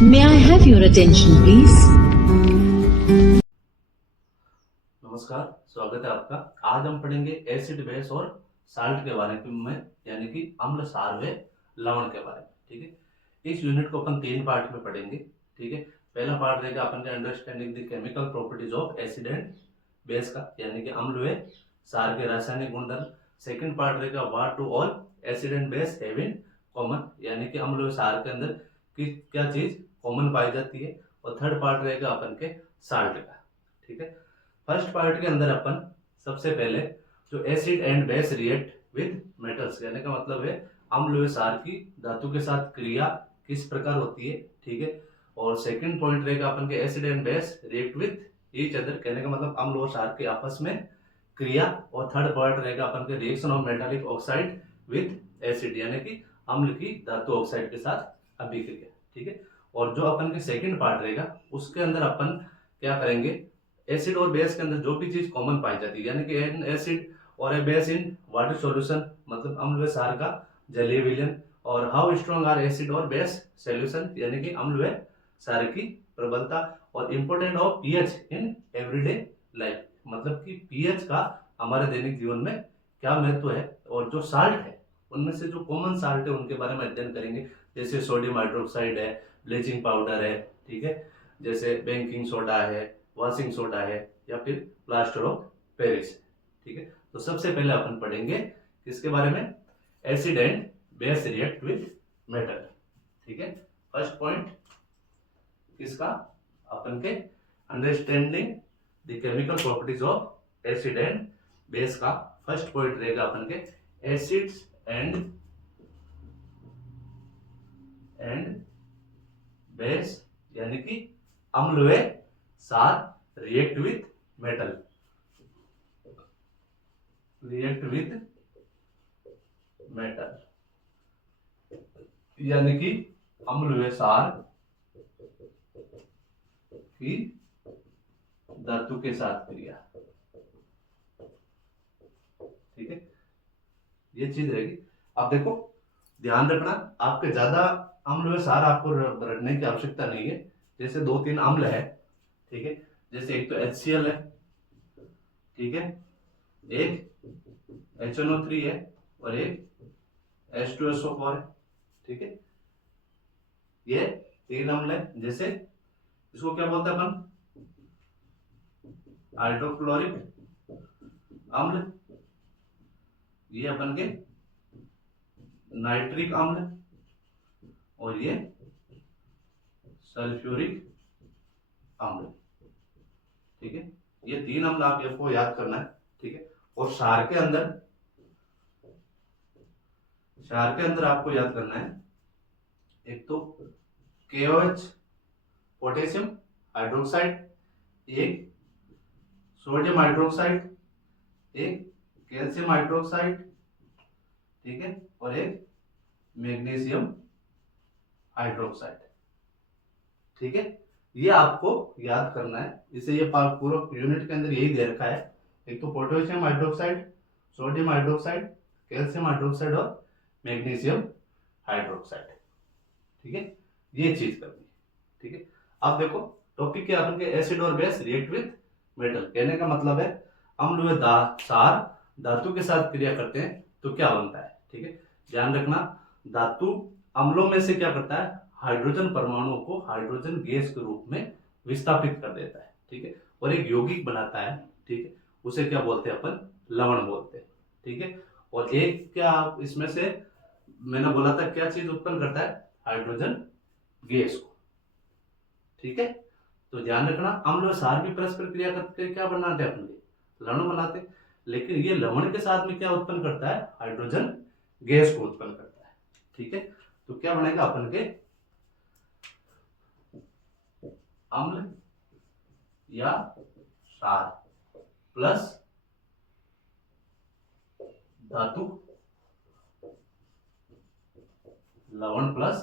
May I have your attention, please? नमस्कार, स्वागत है आपका। आज हम पढ़ेंगे एसिड बेस और साल्ट के बारे में, यानी कि अम्ल, क्षार व लवण के बारे में। ठीक है, इस यूनिट को अपन 3 पार्ट में पढ़ेंगे। ठीक है, पहला पार्ट रहेगा अपन का understanding the chemical properties of acid and base का, यानी कि अम्ल व क्षार के रासायनिक गुणधर्म। सेकंड पार्ट रहेगा what do all acid and base have in common, यानी कि अम्ल व क्षार के अंदर क्या चीज कॉमन पाई जाती है। और थर्ड पार्ट रहेगा अपन के साल्ट का। ठीक है, फर्स्ट पार्ट के अंदर अपन सबसे पहले जो acid and base react with metals, यानी का मतलब है अम्ल व क्षार की धातु के साथ क्रिया किस प्रकार होती है। ठीक है, और सेकंड पॉइंट रहेगा अपन के acid and base react with each other, कहने का मतलब अम्ल और क्षार के आपस में क्रिया। और थर्ड पार्ट रहेगा अपन के reaction of metallic oxide with acid, यानी कि अम्ल की धातु ऑक्साइड के साथ अभिक्रिया। ठीक है, और जो अपन के सेकंड पार्ट रहेगा उसके अंदर अपन क्या करेंगे, एसिड और बेस के अंदर जो भी चीज कॉमन पाई जाती है, यानी कि एन एसिड और ए बेस इन वाटर सॉल्यूशन, मतलब अम्ल व क्षार का जलीय विलयन। और हाउ स्ट्रॉन्ग आर एसिड और बेस सॉल्यूशन, यानी कि अम्ल व क्षार की प्रबलता। और important of pH in everyday life, मतलब कि पीएच का हमारे दैनिक जीवन में क्या महत्व है। और जो साल्ट है उनमें से जो कॉमन साल्ट है उनके बारे में अध्ययन करेंगे, जैसे सोडियम हाइड्रोक्साइड है, ब्लीचिंग पाउडर है। ठीक है, जैसे बेकिंग सोडा है, वॉशिंग सोडा है, या फिर प्लास्टर ऑफ पेरिस है। ठीक है, तो सबसे पहले अपन पढ़ेंगे किसके बारे में, acid and base react with metal. ठीक है, फर्स्ट पॉइंट किसका, अपन के understanding the chemical properties of acid and base का फर्स्ट पॉइंट रहेगा अपन के एसिड्स एंड बेस, यानी कि अम्ल व क्षार रिएक्ट विथ मेटल, यानी कि अम्ल व क्षार की धातु के साथ क्रिया। ठीक है, ये चीज रहेगी। अब देखो, ध्यान रखना, आपके ज्यादा अम्ल व क्षार आपको रखने की आवश्यकता नहीं है। जैसे 2-3 अम्ल है, ठीक है, जैसे एक तो HCl है, ठीक है, एक HNO3 है, और एक H2SO4 है। ठीक है, ये 3 अम्ल है। जैसे इसको क्या बोलते हैं अपन, हाइड्रोक्लोरिक अम्ल, ये अपन के नाइट्रिक अम्ल, और ये सल्फ्यूरिक अम्ल। ठीक है, ये 3 अम्ल आपको याद करना है। ठीक है, और क्षार के अंदर आपको याद करना है, एक तो KOH पोटेशियम हाइड्रोक्साइड, एक सोडियम हाइड्रोक्साइड, एक कैल्शियम हाइड्रोक्साइड, ठीक है, और एक मैग्नीशियम हाइड्रोक्साइड। ठीक है, ये आपको याद करना है। इसे ये पूरा यूनिट के अंदर यही दे रखा है, एक तो potassium hydroxide, sodium hydroxide, calcium hydroxide और मैग्नीशियम हाइड्रोक्साइड। ठीक है, ये चीज करनी है। ठीक है, अब देखो टॉपिक क्या अपन के एसिड और बेस रिएक्ट विद मेटल, कहने का मतलब है अम्ल व क्षार धातु के साथ क्रिया करते हैं तो क्या बनता है। ठीक है, ध्यान रखना, धातु अम्लों में से क्या करता है, हाइड्रोजन परमाणुओं को हाइड्रोजन गैस के रूप में विस्थापित कर देता है। ठीक है, और एक यौगिक बनाता है। ठीक है, उसे क्या बोलते हैं अपन, लवण बोलते हैं। ठीक है, और एक क्या इसमें से मैंने बोला था क्या चीज उत्पन्न करता है, हाइड्रोजन गैस को। ठीक है, तो ध्यान रखना, अम्ल और क्षार भी परस्पर क्रिया करके क्या बनाते हैं, अपन लवण बनाते हैं। लेकिन ये लवण के साथ में क्या उत्पन्न करता है, हाइड्रोजन गैस को उत्पन्न करता है। ठीक है, तो क्या बनेगा अपन के अम्ल या क्षार प्लस धातु, लवण प्लस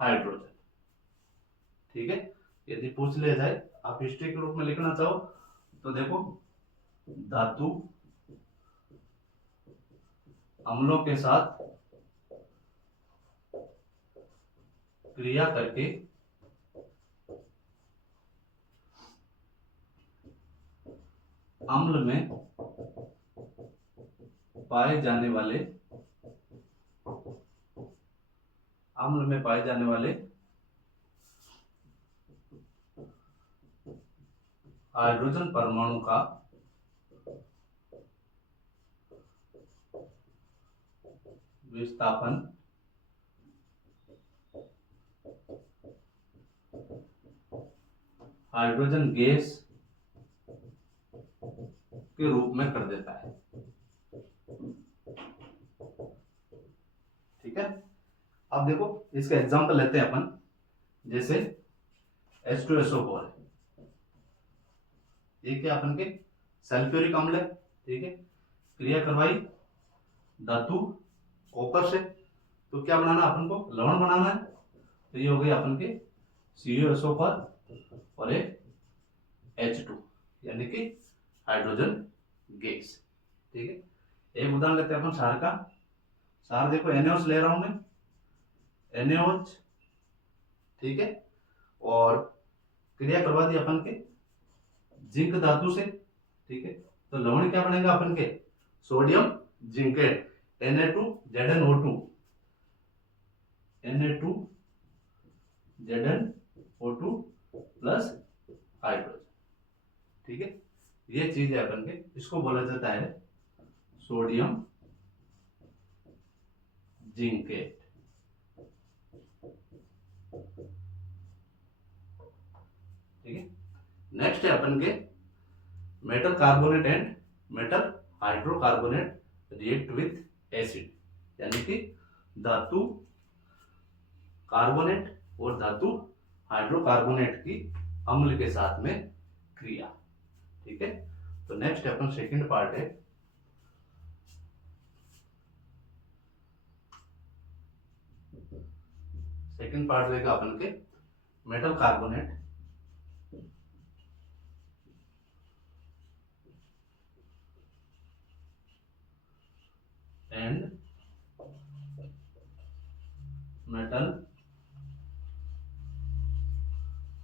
हाइड्रोजन। ठीक है, यदि पूछ लिया जाए, आप हिस्ट्री के रूप में लिखना चाहो तो देखो, धातु अम्लों के साथ क्रिया करके अम्ल में पाए जाने वाले हाइड्रोजन परमाणु का विस्थापन हाइड्रोजन गैस के रूप में कर देता है। ठीक है, अब देखो इसका एग्जांपल लेते हैं अपन, जैसे H2SO4 है, ये क्या अपन के सल्फ्यूरिक अम्ल है। ठीक है, क्रिया करवाई धातु कॉपर से, तो क्या बनाना अपन को, लवण बनाना है। तो ये हो गई अपन के CuSO4 और एक H2 यानी कि हाइड्रोजन गैस। ठीक है, एक उदाहरण लेते हैं अपन क्षार का। क्षार देखो NaOH ले रहा हूं मैं, NaOH। ठीक है, और क्रिया करवा दी अपन के जिंक धातु से। ठीक है, तो लवण क्या बनेगा अपन के, sodium zincate Na2ZnO2 Na2ZnO2 plus hydrogen. ठीक है, ये चीज है अपन के, इसको बोला जाता है सोडियम जिंकेट। ठीक है, नेक्स्ट है अपन के metal carbonate and metal hydrocarbonate react with acid, यानी कि धातु कार्बोनेट और धातु हाइड्रोकार्बोनेट की अम्ल के साथ में क्रिया। ठीक है, तो नेक्स्ट अपन सेकंड पार्ट है सेकंड पार्ट रहेगा अपन के metal carbonate and metal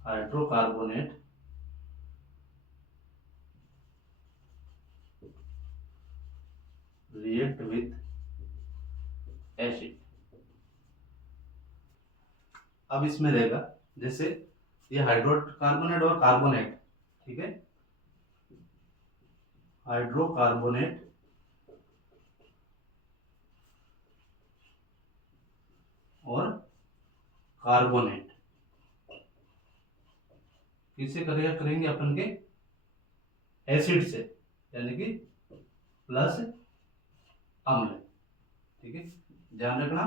hydrocarbonate react with acid. अब इसमें रहेगा जैसे ये हाइड्रोकार्बोनेट और कार्बोनेट। ठीक है, हाइड्रोकार्बोनेट और कार्बोनेट किससे करेंगे अपन के, एसिड से, यानी कि प्लस अम्ल। ठीक है, ध्यान रखना,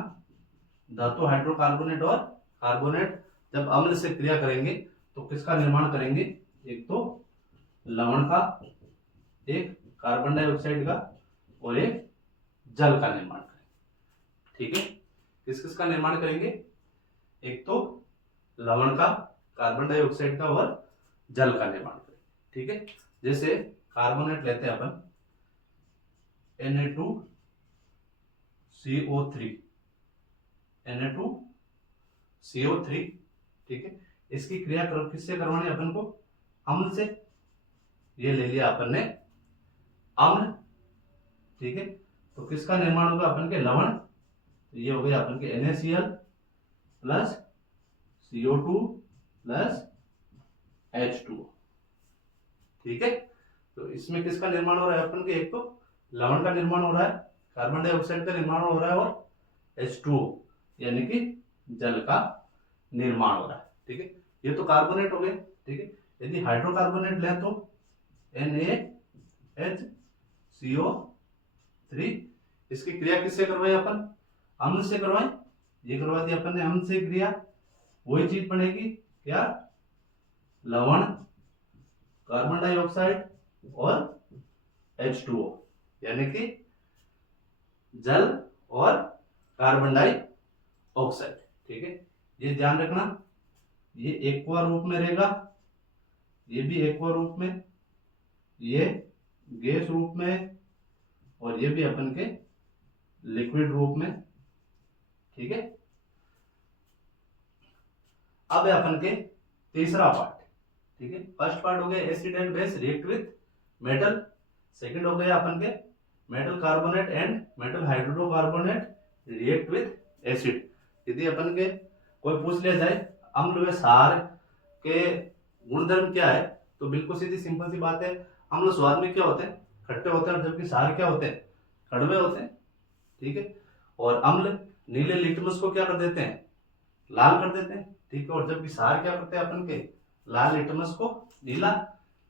धातु हाइड्रोकार्बोनेट और कार्बोनेट जब अम्ल से क्रिया करेंगे तो किसका निर्माण करेंगे, एक तो लवण का, एक कार्बन डाइऑक्साइड का और एक जल का निर्माण करेंगे। ठीक है, किस किस का निर्माण करेंगे, एक तो लवण का, कार्बन डाइऑक्साइड का और जल का निर्माण करेंगे। ठीक है, जैसे कार्बोनेट लेते हैं अपन Na2CO3 Na2CO3। ठीक है, इसकी क्रिया किससे करवानी है अपन को, अम्ल से। ये ले लिया अपन ने अम्ल। ठीक है, तो किसका निर्माण होगा अपन के, लवण। तो ये हो गया अपन के NaCl plus CO2 plus H2O। ठीक है, तो इसमें किसका निर्माण हो रहा है अपन के, एक तो लवण का निर्माण हो रहा है, कार्बन डाइऑक्साइड का निर्माण हो रहा है और H2O यानी कि जल का निर्माण हो रहा है। ठीक है, ये तो कार्बोनेट हो गए। ठीक है, यदि हाइड्रोकार्बोनेट लें तो NaHCO3। इसकी क्रिया किससे करवाई अपन, अम्ल से करवाएं। ये करवा दी अपन ने अम्ल से क्रिया, वही चीज बनेगी क्या, लवण, कार्बन डाइऑक्साइड और H2O यानी कि जल और कार्बन डाइऑक्साइड। ठीक है, ये ध्यान रखना, ये एक्वा रूप में रहेगा, ये भी एक्वा रूप में, ये गैस रूप में और ये भी अपन के लिक्विड रूप में। ठीक है, अब है अपन के तीसरा पार्ट, ठीक है। फर्स्ट पार्ट हो गया acid and base react with metal, second हो गया अपन के metal carbonate and metal hydrocarbonate react with acid. यदि अपन के कोई पूछ लिया जाए अम्ल व क्षार के गुणधर्म क्या है, तो बिल्कुल सीधी सिंपल सी बात है, अम्ल स्वाद में क्या होते हैं, खट्टे होते हैं, और जबकि क्षार क्या होते हैं, कड़वे होते हैं, ठीक है। और अम्ल नीले लिटमस को क्या कर देते हैं, लाल कर देते हैं, ठीक है। और जबकि क्षार क्या करते हैं अपन के, लाल लिटमस को नीला,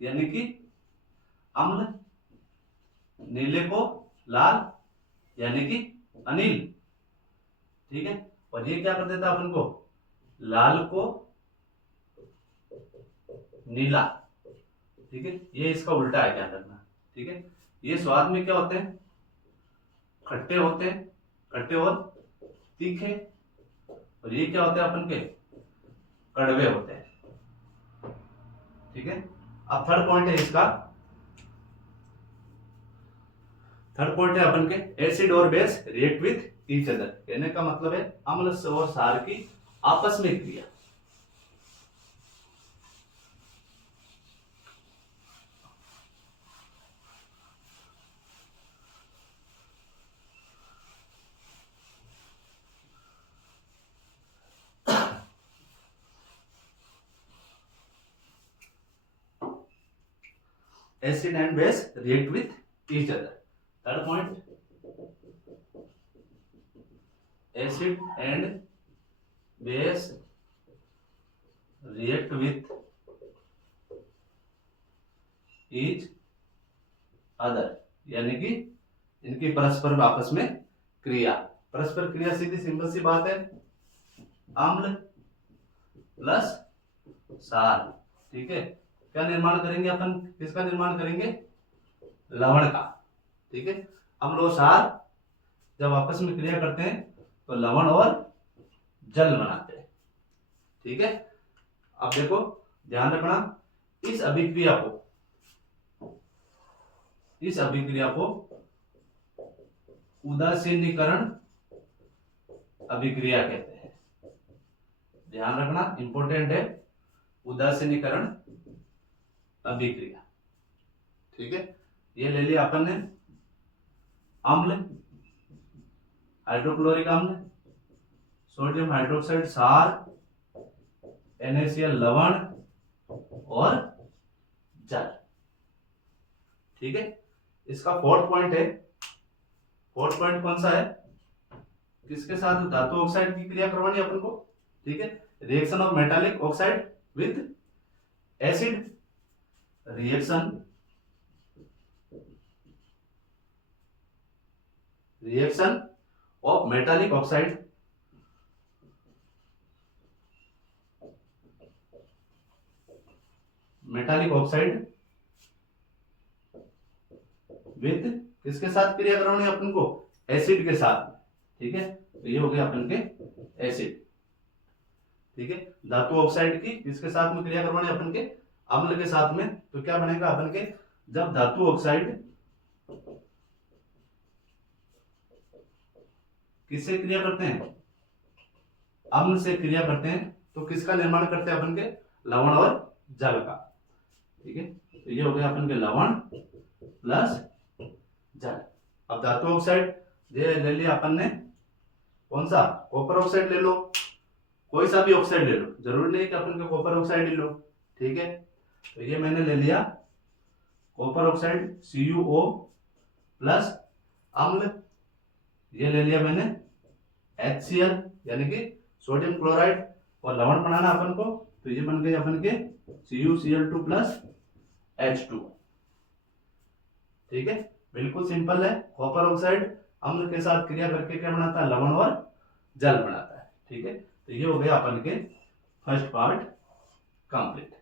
यानी कि अम्ल नीले को लाल यानी कि अनिल, ठीक है। और ये क्या कर देता है अपन को, लाल को नीला, ठीक है। ये इसका उल्टा है, ध्यान रखना, ठीक है। ये स्वाद में क्या होते हैं, खट्टे होते हैं, खट्टे और तीखे, और ये क्या होते हैं अपन के, कड़वे होते हैं, ठीक है। अब थर्ड पॉइंट है इसका, थर्ड पॉइंट है अपन के एसिड और base react with each other. कहने का मतलब है अम्ल और क्षार की आपस में क्रिया। Acid and base react with each other. Third point, acid and base react with each other, यानी कि इनकी परस्पर आपस में क्रिया। परस्पर क्रिया सीधी सिंपल सी बात है, अम्ल प्लस क्षार, ठीक है। क्या निर्माण करेंगे अपन, किसका निर्माण करेंगे, लवण का, ठीक है। अम्ल और क्षार जब आपस में क्रिया करते हैं तो लवण और जल बनाते हैं, ठीक है। अब देखो ध्यान रखना, इस अभिक्रिया को उदासीनीकरण अभिक्रिया कहते हैं। ध्यान रखना, इंपॉर्टेंट है, उदासीनीकरण अभिक्रिया, ठीक है। ये ले लिया अपन ने, अम्ल हाइड्रोक्लोरिक अम्ल, सोडियम हाइड्रोक्साइड क्षार, NaCl लवण और जल, ठीक है। इसका फोर्थ पॉइंट है, फोर्थ पॉइंट कौन सा है, किसके साथ धातु ऑक्साइड की क्रिया करवानी अपन को, ठीक है। Reaction of metallic oxide with acid, reaction of metallic oxide with किसके साथ क्रिया करवानी है अपन को, एसिड के साथ, ठीक है। तो ये हो गया अपन के एसिड, ठीक है। धातु ऑक्साइड की किसके साथ में क्रिया करवानी है अपन के, अम्ल के साथ में। तो क्या बनेगा अपन के, जब धातु ऑक्साइड किससे क्रिया करते हैं, अम्ल से क्रिया करते हैं, तो किसका निर्माण करते हैं अपन के, लवण और जल का, ठीक है। तो ये हो गया अपन के लवण प्लस जल। अब धातु ऑक्साइड ये ले लिया अपन ने, कौन सा, कॉपर ऑक्साइड ले लो, कोई सा भी ऑक्साइड ले लो, जरूरी नहीं कि अपन के कॉपर ऑक्साइड ले लो, ठीक है। तो ये मैंने ले लिया कॉपर ऑक्साइड CuO प्लस अम्ल, ये ले लिया मैंने HCl यानी कि सोडियम क्लोराइड, और लवण बनाना अपन को, तो ये बन गए अपन के CuCl2 प्लस H2, ठीक है। बिल्कुल सिंपल है, कॉपर ऑक्साइड अम्ल के साथ क्रिया करके क्या बनाता है, लवण और जल बनाता है, ठीक है। तो ये हो गया अपन के फर्स्ट पार्ट कंप्लीट।